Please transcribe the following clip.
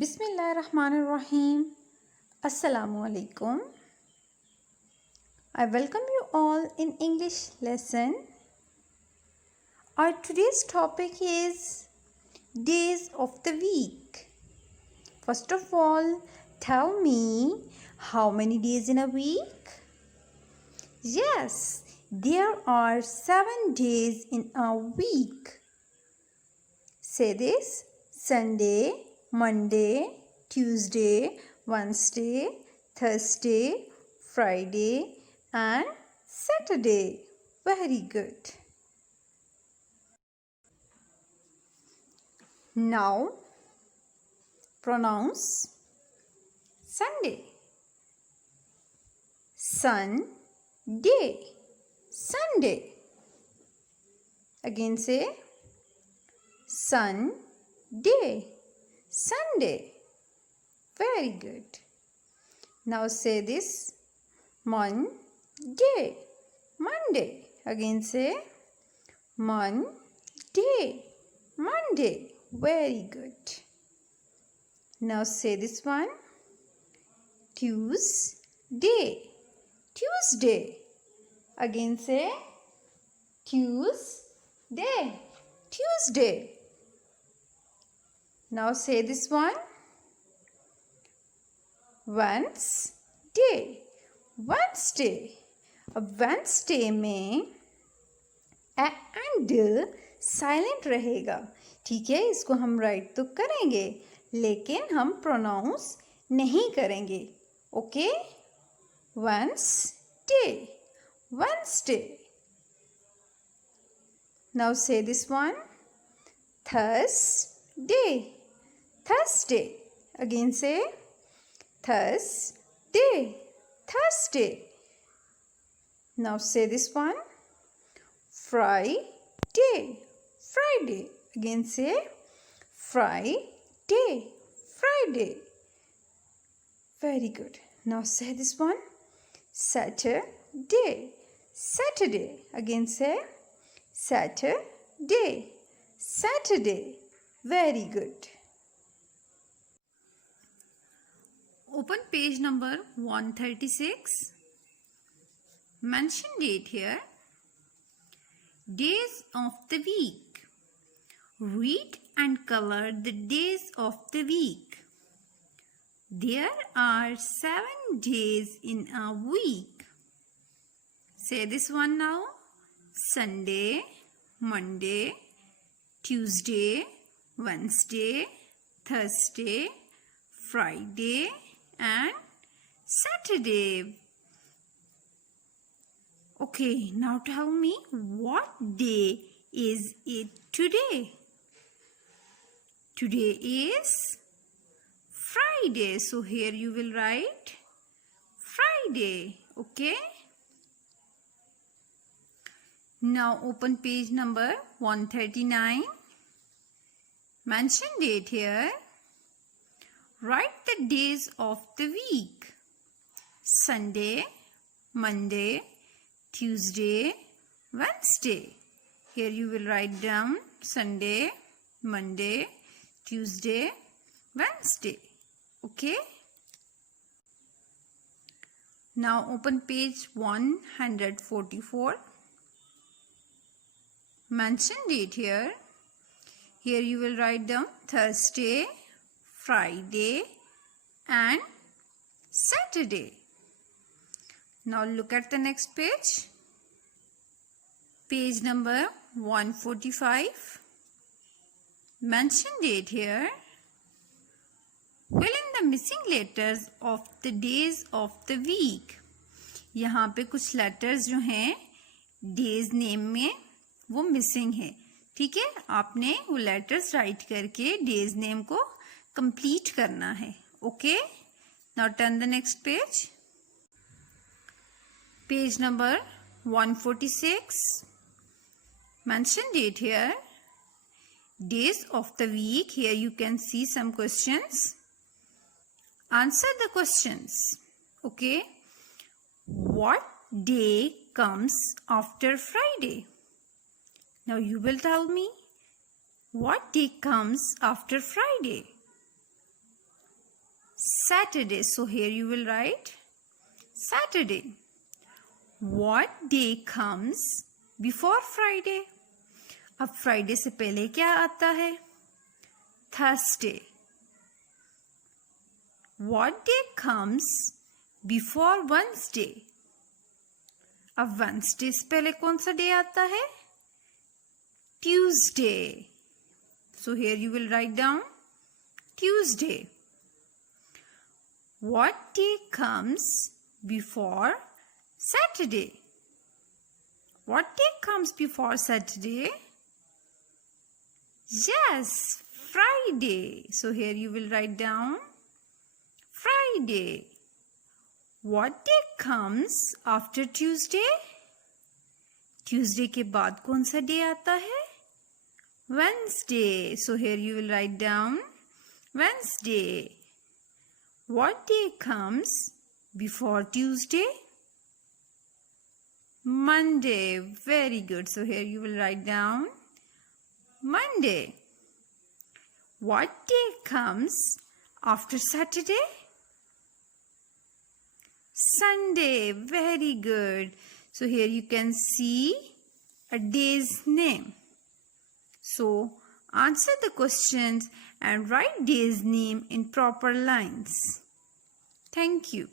Bismillahirrahmanirrahim. Assalamu alaikum. I welcome you all in English lesson. Our today's topic is days of the week. First of all, tell me how many days in a week? Yes, there are 7 days in a week. Say this: Sunday, Monday, Tuesday, Wednesday, Thursday, Friday and Saturday. Very good. Now pronounce Sunday. Sunday. Sunday. Again say Sunday. Sunday. Very good. Now say this: Monday. Monday. Again say Monday. Monday. Very good. Now say this one: Tuesday. Tuesday. Again say Tuesday. Tuesday. Now say this one: Wednesday. Wednesday. अब Wednesday में and silent रहेगा. ठीक है, इसको हम right तो करेंगे लेकिन हम प्रोनाउंस नहीं करेंगे. Okay, Wednesday. Wednesday. Now say this one: Thursday. Thursday. Again say Thursday. Thursday. Now say this one: Friday. Friday. Again say Friday. Friday. Very good. Now say this one: Saturday. Saturday. Again say Saturday. Saturday. Very good. Open page number 136. Mention date here. Days of the week. Read and color the days of the week. There are 7 days in a week. Say this one now: Sunday, Monday, Tuesday, Wednesday, Thursday, Friday and Saturday. Okay, now tell me, what day is it today? Today is Friday. So here you will write Friday. Okay. Now open page number 139. Mention date here. Write the days of the week: Sunday, Monday, Tuesday, Wednesday. Here you will write down Sunday, Monday, Tuesday, Wednesday. Okay. Now open page 144. Mention date here. Here you will write down Thursday, Friday and Saturday. Now look at the next page. Page number 145. Mention date here. Fill in the missing letters of the days of the week. यहाँ पे कुछ letters जो हैं days name में वो missing है. ठीक है, आपने वो letters write करके days name को complete करना है. Okay. Now turn the next page. Page number 146. Mention date here. Days of the week. Here you can see some questions. Answer the questions. Okay. What day comes after Friday? Now you will tell me, what day comes after Friday? Saturday. So here you will write Saturday. What day comes before Friday? अब Friday से पहले क्या आता है? Thursday. What day comes before Wednesday? अब Wednesday से पहले कौन सा डे आता है? Tuesday. So here you will write down Tuesday. What day comes before Saturday? What day comes before Saturday? Yes, Friday. So here you will write down Friday. What day comes after Tuesday? Tuesday के बाद कौन सा day आता है? Wednesday. So here you will write down Wednesday. What day comes before Tuesday? Monday. Very good. So here you will write down Monday. What day comes after Saturday? Sunday. Very good. So here you can see a day's name. So answer the questions and write day's name in proper lines. Thank you.